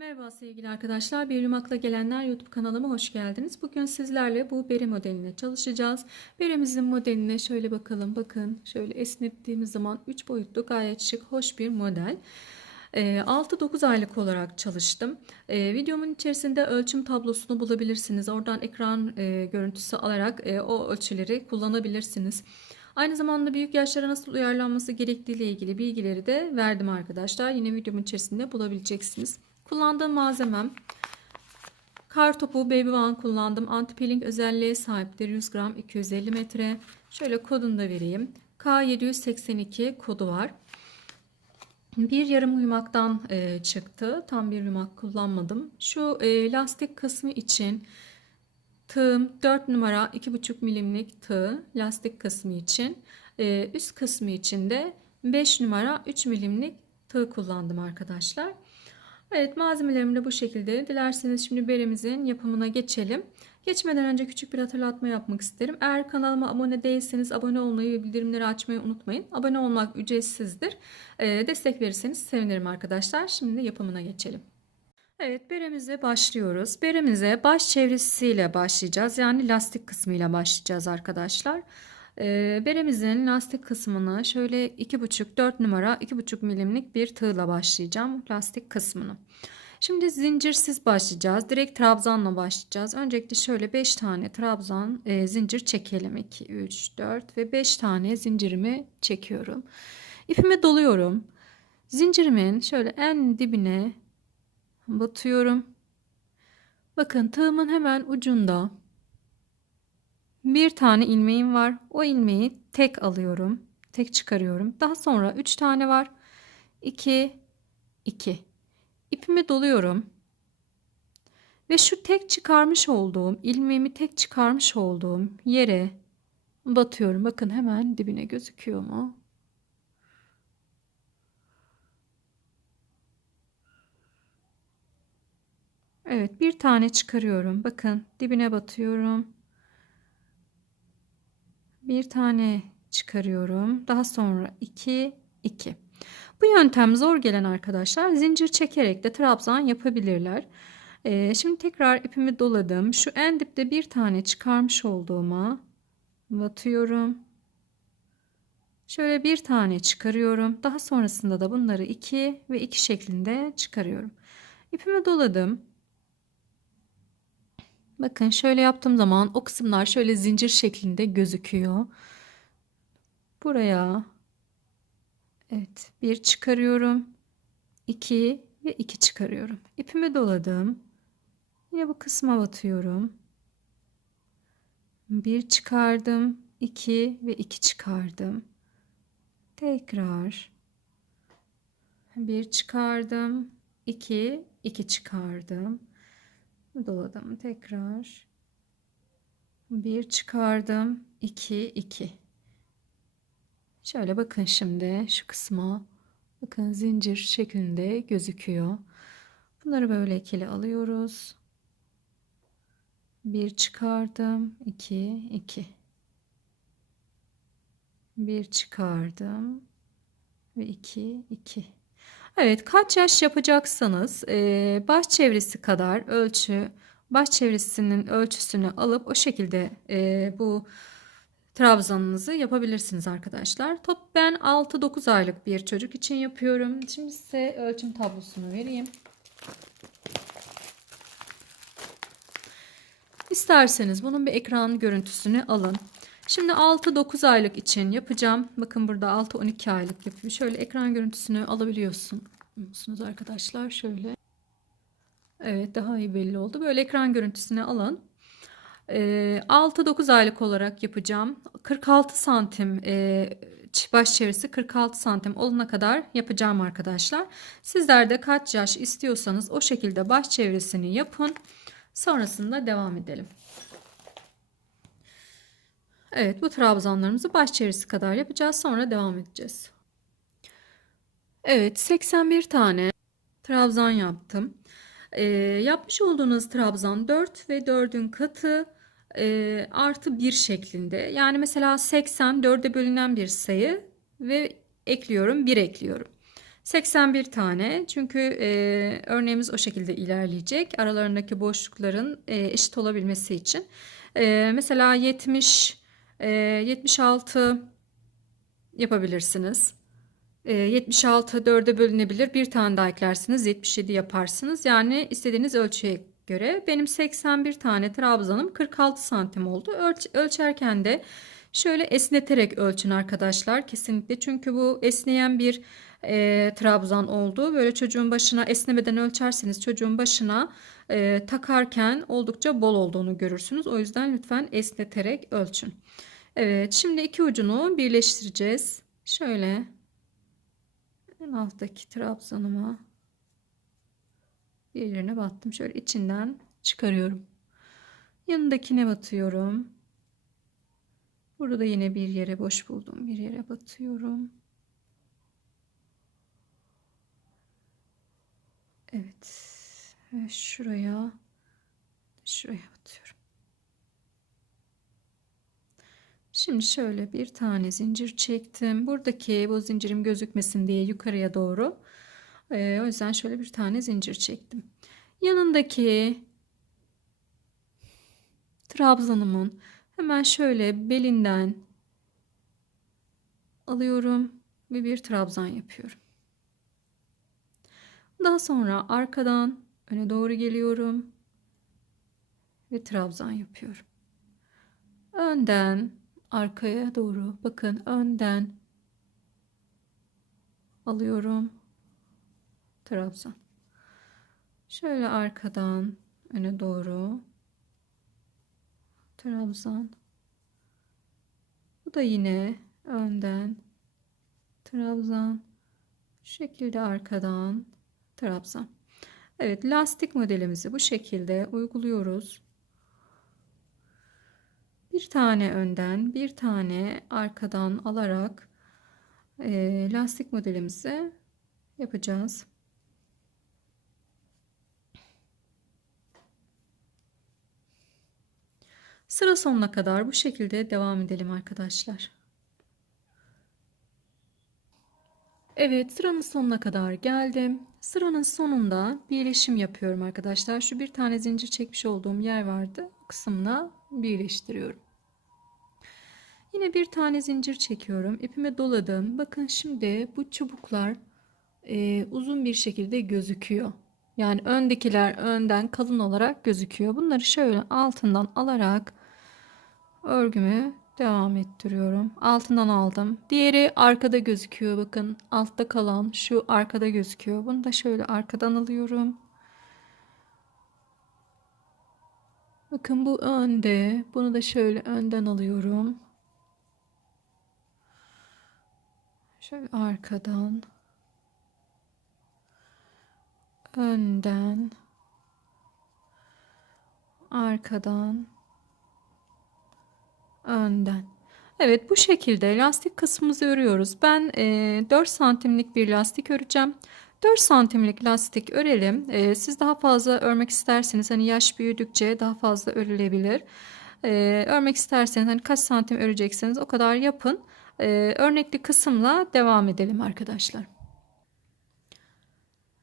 Merhaba sevgili arkadaşlar. Bir Yumak'la gelenler YouTube kanalıma hoş geldiniz. Bugün sizlerle bu bere modeline çalışacağız. Beremizin modeline şöyle bakalım. Bakın şöyle esnettiğimiz zaman 3 boyutlu gayet şık, hoş bir model. Ee, 6-9 aylık olarak çalıştım. Ee, videomun içerisinde ölçüm tablosunu bulabilirsiniz. Oradan ekran e, görüntüsü alarak e, o ölçüleri kullanabilirsiniz. Aynı zamanda büyük yaşlara nasıl uyarlanması gerektiği ile ilgili bilgileri de verdim arkadaşlar. Yine videomun içerisinde bulabileceksiniz. Kullandığım malzemem kar topu Baby One kullandım. Anti-peeling özelliğe sahiptir. 100 gram 250 metre. Şöyle kodunu da vereyim. K782 kodu var. Bir yarım yumaktan e, çıktı. Tam bir yumak kullanmadım. Şu e, lastik kısmı için tığım 4 numara 2,5 milimlik tığ lastik kısmı için. E, üst kısmı için de 5 numara 3 milimlik tığ kullandım arkadaşlar. Evet malzemelerim de bu şekilde. Dilerseniz şimdi beremizin yapımına geçelim. Geçmeden önce küçük bir hatırlatma yapmak isterim. Eğer kanalıma abone değilseniz abone olmayı ve bildirimleri açmayı unutmayın. Abone olmak ücretsizdir. Ee, destek verirseniz sevinirim arkadaşlar. Şimdi yapımına geçelim. Evet beremize başlıyoruz. Beremize baş çevresiyle başlayacağız. Yani lastik kısmıyla başlayacağız arkadaşlar. Ee, beremizin lastik kısmını şöyle 2,5-4 numara 2,5 milimlik bir tığla başlayacağım lastik kısmını. Şimdi zincirsiz başlayacağız. Direkt trabzanla başlayacağız. Öncelikle şöyle 5 tane trabzan e, zincir çekelim. 2, 3, 4 ve 5 tane zincirimi çekiyorum. İpime doluyorum. Zincirimin şöyle en dibine batıyorum. Bakın tığımın hemen ucunda bir tane ilmeğim var. O ilmeği tek alıyorum. Tek çıkarıyorum. Daha sonra 3 tane var. 2 2 İpimi doluyorum. Ve şu tek çıkarmış olduğum, ilmeğimi tek çıkarmış olduğum yere batıyorum. Bakın hemen dibine gözüküyor mu? Evet, bir tane çıkarıyorum. Bakın dibine batıyorum bir tane çıkarıyorum. Daha sonra 2 2. Bu yöntem zor gelen arkadaşlar zincir çekerek de trabzan yapabilirler. Ee, şimdi tekrar ipimi doladım. Şu en dipte bir tane çıkarmış olduğuma batıyorum. Şöyle bir tane çıkarıyorum. Daha sonrasında da bunları 2 ve 2 şeklinde çıkarıyorum. İpimi doladım. Bakın şöyle yaptığım zaman o kısımlar şöyle zincir şeklinde gözüküyor. Buraya evet bir çıkarıyorum. 2 ve 2 çıkarıyorum. İpimi doladım. Yine bu kısma batıyorum. Bir çıkardım. 2 ve 2 çıkardım. Tekrar bir çıkardım. 2 2 çıkardım doladım tekrar bir çıkardım. 2 2 şöyle bakın şimdi. Şu kısma bakın. Zincir şeklinde gözüküyor. Bunları böyle ikili alıyoruz. Bir çıkardım. 2 2 bir çıkardım. Ve 2 2 Evet kaç yaş yapacaksanız e, baş çevresi kadar ölçü baş çevresinin ölçüsünü alıp o şekilde e, bu trabzanınızı yapabilirsiniz arkadaşlar. Top ben 6-9 aylık bir çocuk için yapıyorum. Şimdi size ölçüm tablosunu vereyim. İsterseniz bunun bir ekran görüntüsünü alın. Şimdi 6-9 aylık için yapacağım. Bakın burada 6-12 aylık yapıyor. Şöyle ekran görüntüsünü alabiliyorsun. Musunuz arkadaşlar? Şöyle. Evet daha iyi belli oldu. Böyle ekran görüntüsünü alın. 6-9 aylık olarak yapacağım. 46 santim e, baş çevresi 46 santim olana kadar yapacağım arkadaşlar. Sizler de kaç yaş istiyorsanız o şekilde baş çevresini yapın. Sonrasında devam edelim. Evet bu trabzanlarımızı baş çevresi kadar yapacağız. Sonra devam edeceğiz. Evet 81 tane trabzan yaptım. Ee, yapmış olduğunuz trabzan 4 ve 4'ün katı e, artı 1 şeklinde. Yani mesela 80 4'e bölünen bir sayı ve ekliyorum 1 ekliyorum. 81 tane çünkü e, örneğimiz o şekilde ilerleyecek. Aralarındaki boşlukların e, eşit olabilmesi için. E, mesela 70, e, 76 yapabilirsiniz. E, 76 4'e bölünebilir. Bir tane daha eklersiniz 77 yaparsınız. Yani istediğiniz ölçüye göre. Benim 81 tane trabzanım 46 santim oldu. Ölç, ölçerken de şöyle esneterek ölçün arkadaşlar. Kesinlikle çünkü bu esneyen bir e, trabzan oldu. Böyle çocuğun başına esnemeden ölçerseniz çocuğun başına e, takarken oldukça bol olduğunu görürsünüz. O yüzden lütfen esneterek ölçün. Evet şimdi iki ucunu birleştireceğiz. Şöyle en alttaki trabzanıma birbirine battım. Şöyle içinden çıkarıyorum. Yanındakine batıyorum. Burada yine bir yere boş buldum. Bir yere batıyorum. Evet. Ve şuraya şuraya batıyorum. Şimdi şöyle bir tane zincir çektim. Buradaki bu zincirim gözükmesin diye yukarıya doğru. Ee, o yüzden şöyle bir tane zincir çektim. Yanındaki trabzanımın hemen şöyle belinden alıyorum ve bir trabzan yapıyorum. Daha sonra arkadan öne doğru geliyorum ve trabzan yapıyorum. Önden arkaya doğru bakın önden alıyorum trabzan. Şöyle arkadan öne doğru trabzan. Bu da yine önden trabzan. Şu şekilde arkadan trabzan. Evet lastik modelimizi bu şekilde uyguluyoruz. Bir tane önden bir tane arkadan alarak e, lastik modelimizi yapacağız. Sıra sonuna kadar bu şekilde devam edelim arkadaşlar. Evet sıranın sonuna kadar geldim. Sıranın sonunda birleşim yapıyorum arkadaşlar. Şu bir tane zincir çekmiş olduğum yer vardı. O kısmına birleştiriyorum. Yine bir tane zincir çekiyorum. İpime doladım. Bakın şimdi bu çubuklar e, uzun bir şekilde gözüküyor. Yani öndekiler önden kalın olarak gözüküyor. Bunları şöyle altından alarak örgümü devam ettiriyorum. Altından aldım. Diğeri arkada gözüküyor. Bakın altta kalan şu arkada gözüküyor. Bunu da şöyle arkadan alıyorum. Bakın bu önde. Bunu da şöyle önden alıyorum. Şöyle arkadan. Önden. Arkadan önden. Evet bu şekilde lastik kısmımızı örüyoruz. Ben e, 4 santimlik bir lastik öreceğim. 4 santimlik lastik örelim. E, siz daha fazla örmek isterseniz hani yaş büyüdükçe daha fazla örülebilir. E, örmek isterseniz hani kaç santim örecekseniz o kadar yapın. E, örnekli kısımla devam edelim arkadaşlar.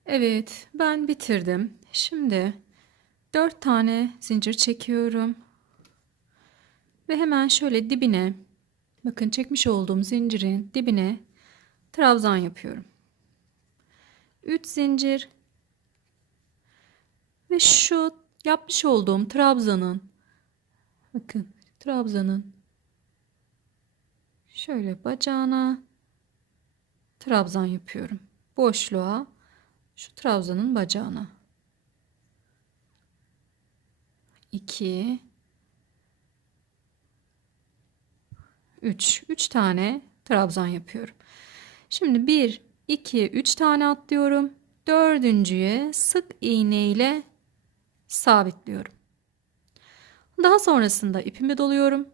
Evet ben bitirdim. Şimdi 4 tane zincir çekiyorum. Ve hemen şöyle dibine bakın çekmiş olduğum zincirin dibine trabzan yapıyorum. 3 zincir ve şu yapmış olduğum trabzanın bakın trabzanın şöyle bacağına trabzan yapıyorum. Boşluğa şu trabzanın bacağına 2 3. 3 tane trabzan yapıyorum. Şimdi 1, 2, 3 tane atlıyorum. Dördüncüye sık iğne ile sabitliyorum. Daha sonrasında ipimi doluyorum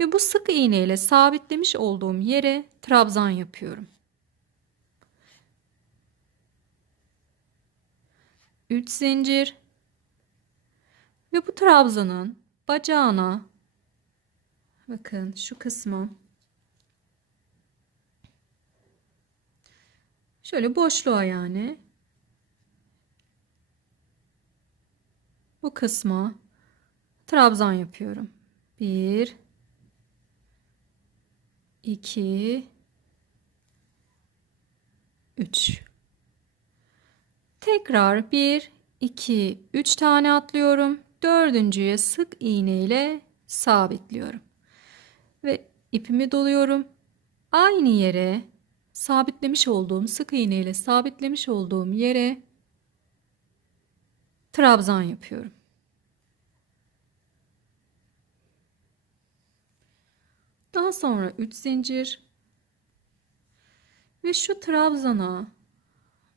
ve bu sık iğne ile sabitlemiş olduğum yere trabzan yapıyorum. 3 zincir ve bu trabzanın bacağına Bakın şu kısmı Şöyle boşluğa yani. Bu kısma trabzan yapıyorum. 1 2 3 Tekrar 1 2 3 tane atlıyorum. Dördüncüye sık iğne ile sabitliyorum. Ve ipimi doluyorum. Aynı yere sabitlemiş olduğum sık iğne ile sabitlemiş olduğum yere trabzan yapıyorum. Daha sonra 3 zincir ve şu trabzana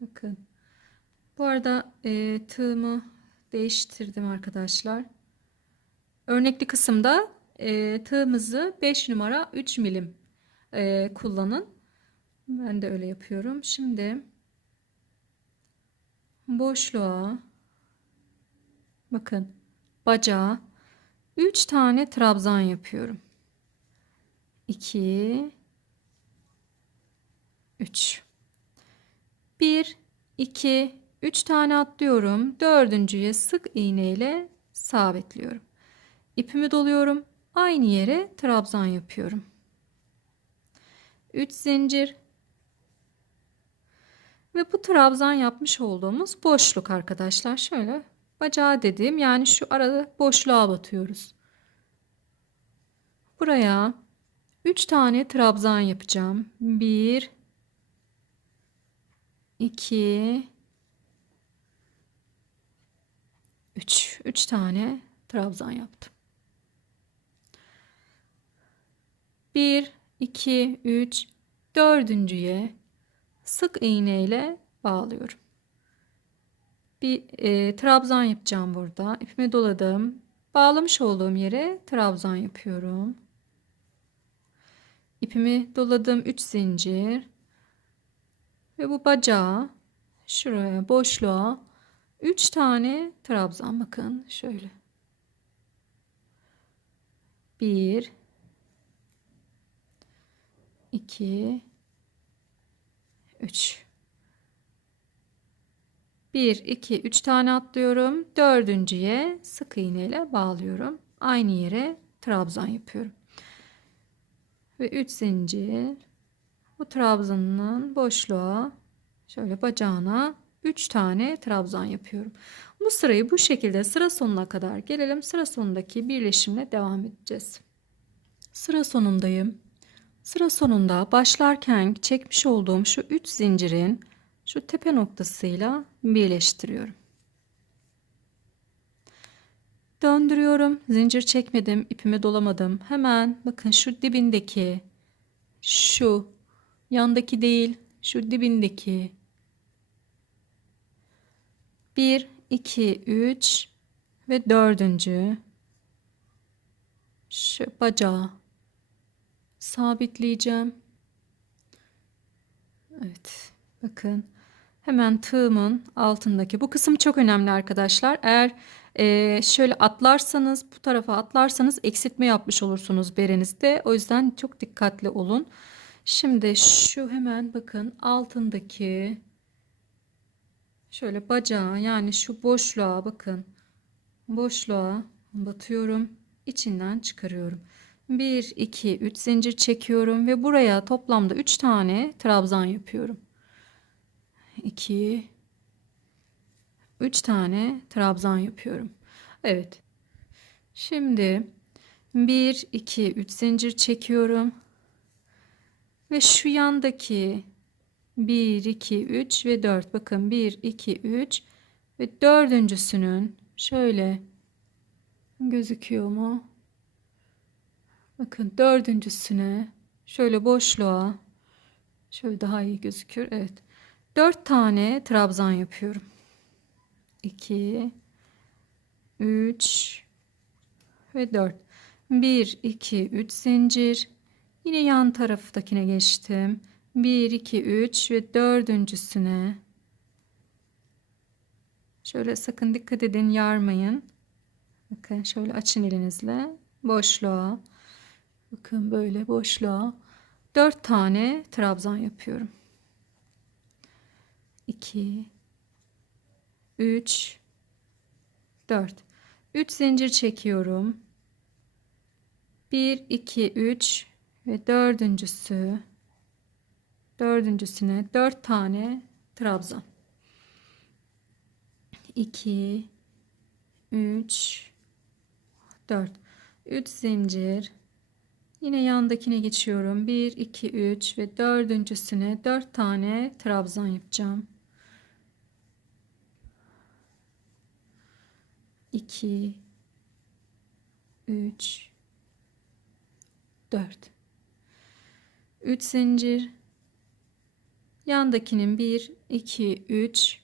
bakın bu arada e, tığımı değiştirdim arkadaşlar. Örnekli kısımda e, tığımızı 5 numara 3 milim e, kullanın. Ben de öyle yapıyorum. Şimdi boşluğa bakın bacağa 3 tane trabzan yapıyorum. 2 3 1 2 3 tane atlıyorum. Dördüncüye sık iğne ile sabitliyorum. İpimi doluyorum. Aynı yere trabzan yapıyorum. 3 zincir ve bu trabzan yapmış olduğumuz boşluk arkadaşlar. Şöyle bacağı dediğim yani şu arada boşluğa batıyoruz. Buraya 3 tane trabzan yapacağım. 1 2 3 3 tane trabzan yaptım. 1 2 3 dördüncüye sık iğne ile bağlıyorum. Bir e, trabzan yapacağım burada. İpimi doladım. Bağlamış olduğum yere trabzan yapıyorum. İpimi doladım 3 zincir. Ve bu bacağı şuraya boşluğa 3 tane trabzan bakın şöyle. 1 2 3 1 2 3 tane atlıyorum. Dördüncüye sık iğne ile bağlıyorum. Aynı yere trabzan yapıyorum. Ve 3 zincir bu trabzanın boşluğa şöyle bacağına 3 tane trabzan yapıyorum. Bu sırayı bu şekilde sıra sonuna kadar gelelim. Sıra sonundaki birleşimle devam edeceğiz. Sıra sonundayım. Sıra sonunda başlarken çekmiş olduğum şu 3 zincirin şu tepe noktasıyla birleştiriyorum. Döndürüyorum. Zincir çekmedim, ipimi dolamadım. Hemen bakın şu dibindeki şu yandaki değil, şu dibindeki 1 2 3 ve dördüncü şu bacağı sabitleyeceğim. Evet. Bakın. Hemen tığımın altındaki bu kısım çok önemli arkadaşlar. Eğer e, şöyle atlarsanız bu tarafa atlarsanız eksiltme yapmış olursunuz berenizde. O yüzden çok dikkatli olun. Şimdi şu hemen bakın altındaki şöyle bacağı yani şu boşluğa bakın. Boşluğa batıyorum. içinden çıkarıyorum. 1 2 3 zincir çekiyorum ve buraya toplamda 3 tane trabzan yapıyorum. 2 3 tane trabzan yapıyorum. Evet. Şimdi 1 2 3 zincir çekiyorum. Ve şu yandaki 1 2 3 ve 4 bakın 1 2 3 ve dördüncüsünün şöyle gözüküyor mu? Bakın dördüncüsüne şöyle boşluğa şöyle daha iyi gözüküyor. Evet. 4 tane trabzan yapıyorum. 2 3 ve 4. 1 2 3 zincir. Yine yan taraftakine geçtim. 1 2 3 ve dördüncüsüne şöyle sakın dikkat edin yarmayın. Bakın şöyle açın elinizle boşluğa. Bakın böyle boşluğa 4 tane trabzan yapıyorum. 2 3 4 3 zincir çekiyorum. 1 2 3 ve dördüncüsü dördüncüsüne 4 tane trabzan. 2 3 4 3 zincir yine yandakine geçiyorum. 1 2 3 ve dördüncüsüne 4 tane trabzan yapacağım. 2 3 4 3 zincir. Yandakinin 1 2 3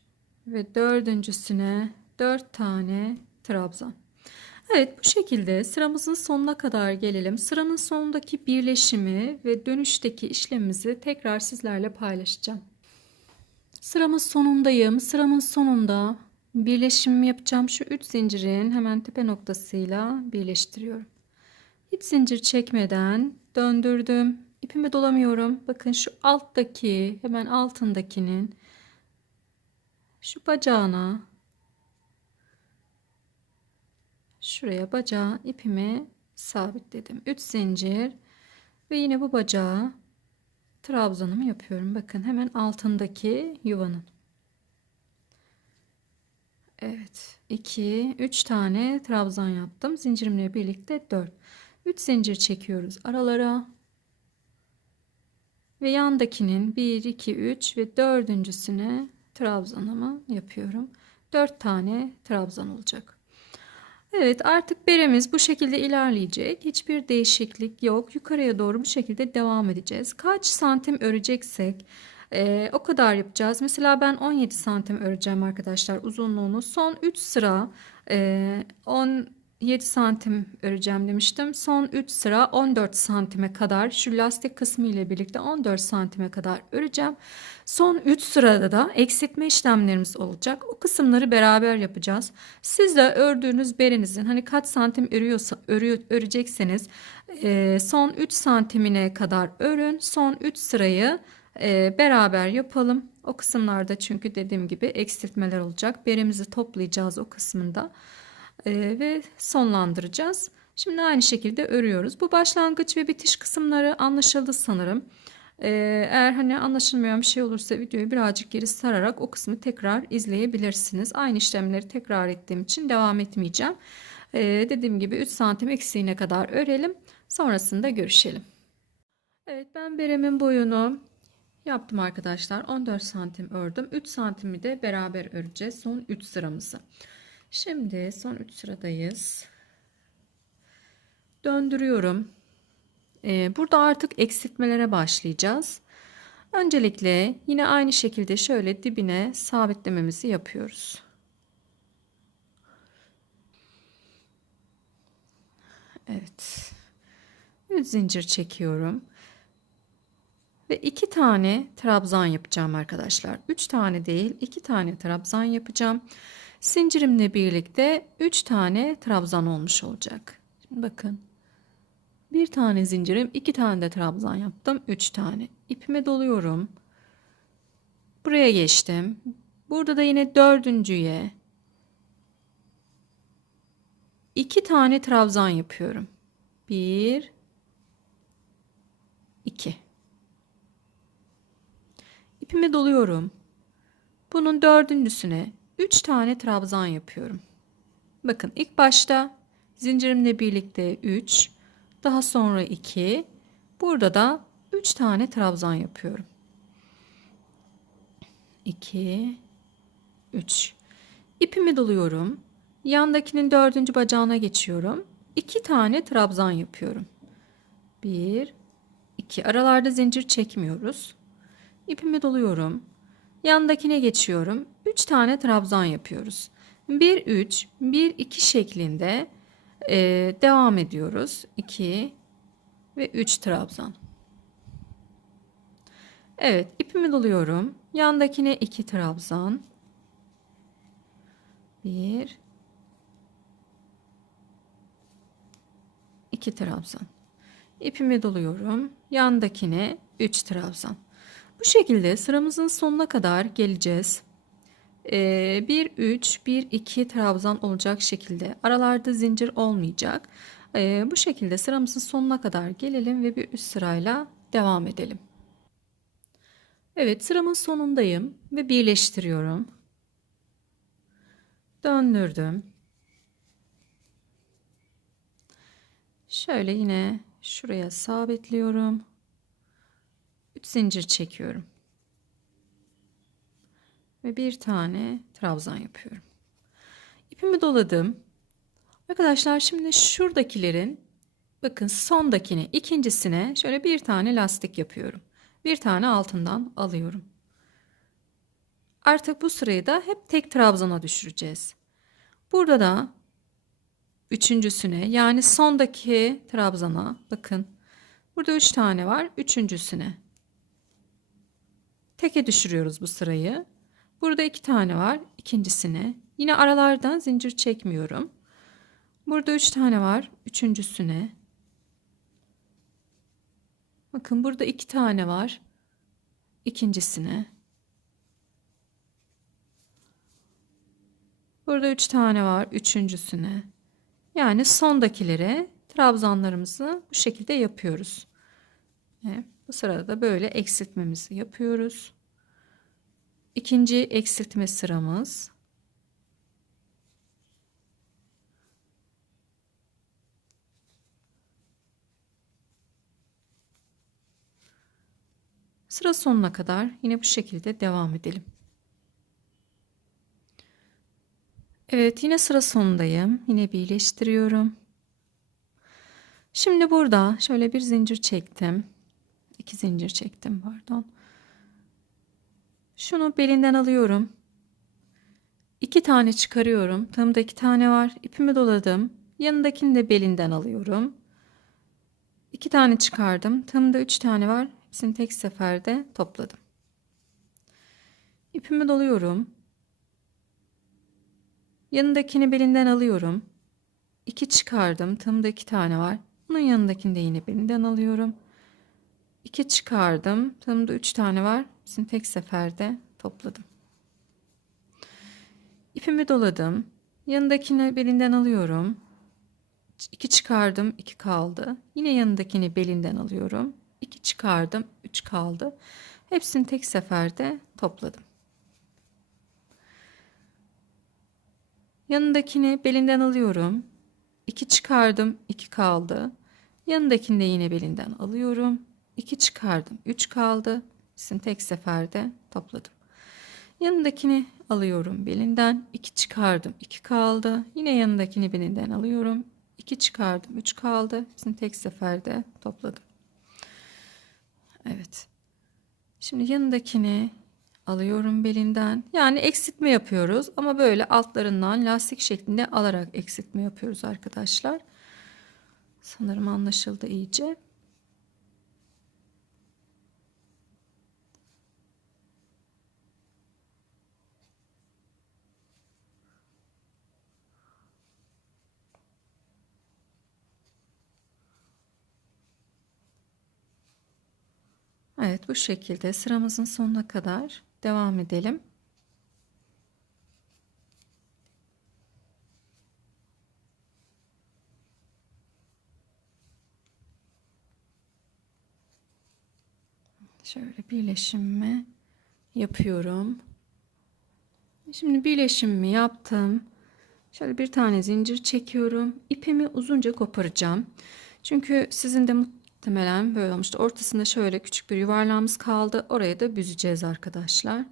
ve dördüncüsüne 4 tane trabzan Evet bu şekilde sıramızın sonuna kadar gelelim. Sıranın sonundaki birleşimi ve dönüşteki işlemimizi tekrar sizlerle paylaşacağım. Sıramın sonundayım. Sıramın sonunda birleşimimi yapacağım. Şu 3 zincirin hemen tepe noktasıyla birleştiriyorum. Hiç zincir çekmeden döndürdüm. İpimi dolamıyorum. Bakın şu alttaki hemen altındakinin şu bacağına şuraya bacağı ipimi sabitledim. 3 zincir ve yine bu bacağı trabzanımı yapıyorum. Bakın hemen altındaki yuvanın. Evet. 2 3 tane trabzan yaptım. Zincirimle birlikte 4. 3 zincir çekiyoruz aralara. Ve yandakinin 1 2 3 ve dördüncüsüne trabzanımı yapıyorum. 4 tane trabzan olacak. Evet artık beremiz bu şekilde ilerleyecek. Hiçbir değişiklik yok. Yukarıya doğru bu şekilde devam edeceğiz. Kaç santim öreceksek e, o kadar yapacağız. Mesela ben 17 santim öreceğim arkadaşlar uzunluğunu. Son 3 sıra e, 10 7 santim öreceğim demiştim. Son 3 sıra 14 santime kadar şu lastik kısmı ile birlikte 14 santime kadar öreceğim. Son 3 sırada da eksiltme işlemlerimiz olacak. O kısımları beraber yapacağız. Siz de ördüğünüz berinizin hani kaç santim örüyorsa örüyor, örecekseniz e, son 3 santimine kadar örün. Son 3 sırayı e, beraber yapalım. O kısımlarda çünkü dediğim gibi eksiltmeler olacak. Berimizi toplayacağız o kısmında ve sonlandıracağız. Şimdi aynı şekilde örüyoruz. Bu başlangıç ve bitiş kısımları anlaşıldı sanırım. Ee, eğer hani anlaşılmayan bir şey olursa videoyu birazcık geri sararak o kısmı tekrar izleyebilirsiniz. Aynı işlemleri tekrar ettiğim için devam etmeyeceğim. Ee, dediğim gibi 3 santim eksiğine kadar örelim. Sonrasında görüşelim. Evet ben beremin boyunu yaptım arkadaşlar. 14 santim ördüm. 3 santimi de beraber öreceğiz. Son 3 sıramızı. Şimdi son 3 sıradayız. Döndürüyorum. Ee, burada artık eksiltmelere başlayacağız. Öncelikle yine aynı şekilde şöyle dibine sabitlememizi yapıyoruz. Evet. Bir zincir çekiyorum. Ve iki tane trabzan yapacağım arkadaşlar. Üç tane değil, iki tane trabzan yapacağım. Zincirimle birlikte 3 tane trabzan olmuş olacak. Şimdi bakın. Bir tane zincirim, iki tane de trabzan yaptım. 3 tane. İpime doluyorum. Buraya geçtim. Burada da yine dördüncüye iki tane trabzan yapıyorum. Bir, iki. İpime doluyorum. Bunun dördüncüsüne 3 tane trabzan yapıyorum. Bakın ilk başta zincirimle birlikte 3, daha sonra 2, burada da 3 tane trabzan yapıyorum. 2 3 İpimi doluyorum. Yandakinin dördüncü bacağına geçiyorum. 2 tane trabzan yapıyorum. 1 2 aralarda zincir çekmiyoruz. İpimi doluyorum. Yandakine geçiyorum. 3 tane trabzan yapıyoruz. 1 3 1 2 şeklinde e, devam ediyoruz. 2 ve 3 trabzan. Evet, ipimi doluyorum. Yandakine 2 trabzan. 1 2 trabzan. İpimi doluyorum. Yandakine 3 trabzan. Bu şekilde sıramızın sonuna kadar geleceğiz. 1 3 1 2 trabzan olacak şekilde aralarda zincir olmayacak. Ee, bu şekilde sıramızın sonuna kadar gelelim ve bir üst sırayla devam edelim. Evet sıramın sonundayım ve birleştiriyorum. Döndürdüm. Şöyle yine şuraya sabitliyorum. 3 zincir çekiyorum. Ve bir tane trabzan yapıyorum. İpimi doladım. Arkadaşlar şimdi şuradakilerin bakın sondakine ikincisine şöyle bir tane lastik yapıyorum. Bir tane altından alıyorum. Artık bu sırayı da hep tek trabzana düşüreceğiz. Burada da üçüncüsüne yani sondaki trabzana bakın. Burada üç tane var. Üçüncüsüne. Teke düşürüyoruz bu sırayı. Burada iki tane var. ikincisine. Yine aralardan zincir çekmiyorum. Burada üç tane var. Üçüncüsüne. Bakın burada iki tane var. İkincisine. Burada üç tane var. Üçüncüsüne. Yani sondakilere trabzanlarımızı bu şekilde yapıyoruz. Evet, bu sırada da böyle eksiltmemizi yapıyoruz. İkinci eksiltme sıramız. Sıra sonuna kadar yine bu şekilde devam edelim. Evet yine sıra sonundayım. Yine birleştiriyorum. Şimdi burada şöyle bir zincir çektim. İki zincir çektim pardon. Şunu belinden alıyorum. İki tane çıkarıyorum. Tığımda iki tane var. İpimi doladım. Yanındakini de belinden alıyorum. İki tane çıkardım. Tığımda üç tane var. Hepsini tek seferde topladım. İpimi doluyorum. Yanındakini belinden alıyorum. İki çıkardım. Tığımda iki tane var. Bunun yanındakini de yine belinden alıyorum. İki çıkardım. Tığımda üç tane var. Hepsini tek seferde topladım. İpimi doladım. Yanındakini belinden alıyorum. İki çıkardım. iki kaldı. Yine yanındakini belinden alıyorum. 2 çıkardım 3 kaldı hepsini tek seferde topladım yanındakini belinden alıyorum 2 çıkardım 2 kaldı yanındakini de yine belinden alıyorum 2 çıkardım. 3 kaldı. Hepsini tek seferde topladım. Yanındakini alıyorum belinden. 2 çıkardım. 2 kaldı. Yine yanındakini belinden alıyorum. 2 çıkardım. 3 kaldı. Hepsini tek seferde topladım. Evet. Şimdi yanındakini alıyorum belinden. Yani eksiltme yapıyoruz ama böyle altlarından lastik şeklinde alarak eksiltme yapıyoruz arkadaşlar. Sanırım anlaşıldı iyice. Evet bu şekilde sıramızın sonuna kadar devam edelim. Şöyle birleşimimi yapıyorum. Şimdi birleşimimi yaptım. Şöyle bir tane zincir çekiyorum. İpimi uzunca koparacağım. Çünkü sizin de Muhtemelen böyle olmuştu. Ortasında şöyle küçük bir yuvarlağımız kaldı. Oraya da büzeceğiz arkadaşlar.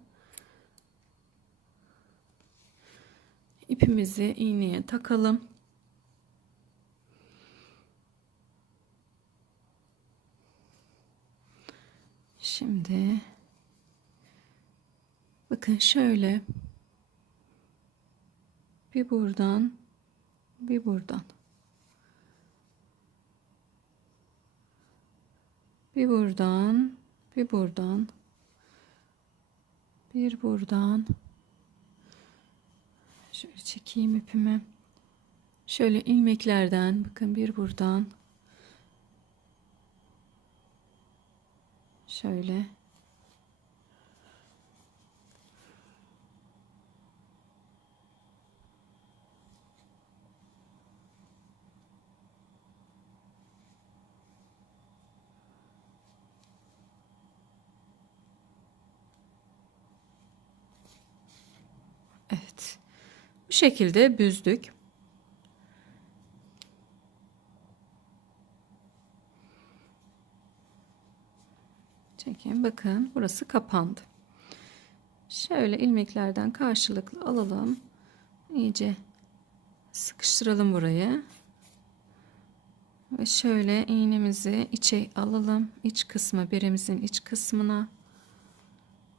İpimizi iğneye takalım. Şimdi bakın şöyle bir buradan bir buradan Bir buradan, bir buradan, bir buradan. Şöyle çekeyim ipimi. Şöyle ilmeklerden bakın bir buradan. Şöyle şekilde büzdük. Çekin bakın burası kapandı. Şöyle ilmeklerden karşılıklı alalım. İyice sıkıştıralım burayı. Ve şöyle iğnemizi içe alalım. iç kısmı birimizin iç kısmına.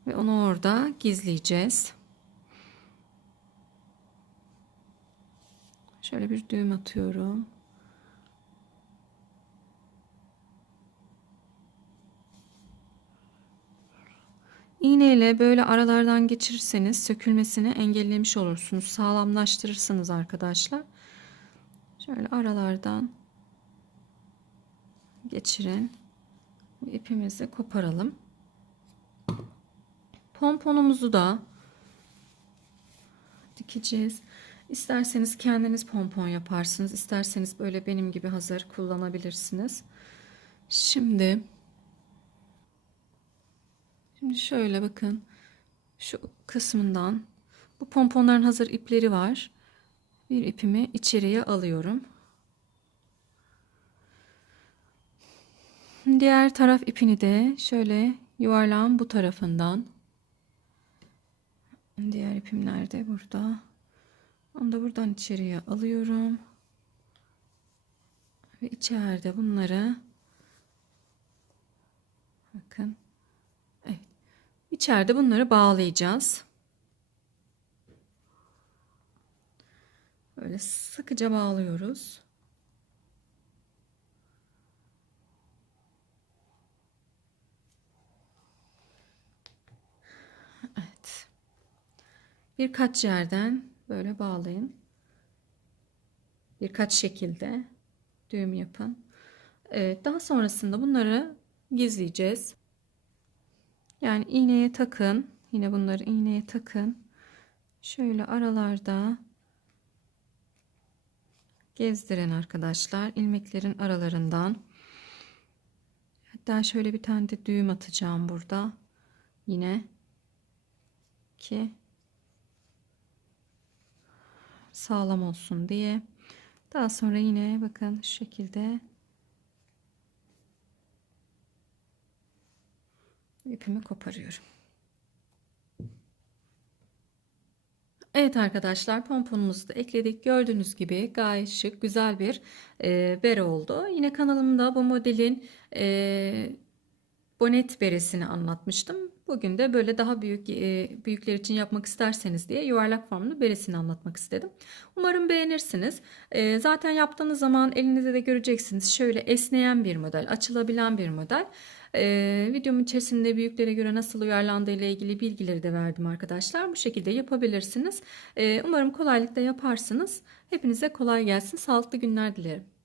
Ve onu orada gizleyeceğiz. Şöyle bir düğüm atıyorum. İğneyle böyle aralardan geçirirseniz sökülmesini engellemiş olursunuz. Sağlamlaştırırsınız arkadaşlar. Şöyle aralardan geçirin. İpimizi koparalım. Pomponumuzu da dikeceğiz. İsterseniz kendiniz pompon yaparsınız. İsterseniz böyle benim gibi hazır kullanabilirsiniz. Şimdi Şimdi şöyle bakın. Şu kısmından bu pomponların hazır ipleri var. Bir ipimi içeriye alıyorum. Diğer taraf ipini de şöyle yuvarlağın bu tarafından diğer ipim nerede? Burada. Onu da buradan içeriye alıyorum. Ve içeride bunları bakın Evet. İçeride bunları bağlayacağız. Böyle sıkıca bağlıyoruz. Evet. Birkaç yerden böyle bağlayın. Birkaç şekilde düğüm yapın. Evet, daha sonrasında bunları gizleyeceğiz. Yani iğneye takın. Yine bunları iğneye takın. Şöyle aralarda gezdirin arkadaşlar. ilmeklerin aralarından. Hatta şöyle bir tane de düğüm atacağım burada. Yine ki sağlam olsun diye. Daha sonra yine bakın şu şekilde ipimi koparıyorum. Evet arkadaşlar pomponumuzu da ekledik. Gördüğünüz gibi gayet şık güzel bir e, bere oldu. Yine kanalımda bu modelin e, bonet beresini anlatmıştım. Bugün de böyle daha büyük e, büyükler için yapmak isterseniz diye yuvarlak formlu beresini anlatmak istedim. Umarım beğenirsiniz. E, zaten yaptığınız zaman elinizde de göreceksiniz. Şöyle esneyen bir model, açılabilen bir model. Ee, videomun içerisinde büyüklere göre nasıl uyarlandığı ile ilgili bilgileri de verdim arkadaşlar. Bu şekilde yapabilirsiniz. Ee, umarım kolaylıkla yaparsınız. Hepinize kolay gelsin. Sağlıklı günler dilerim.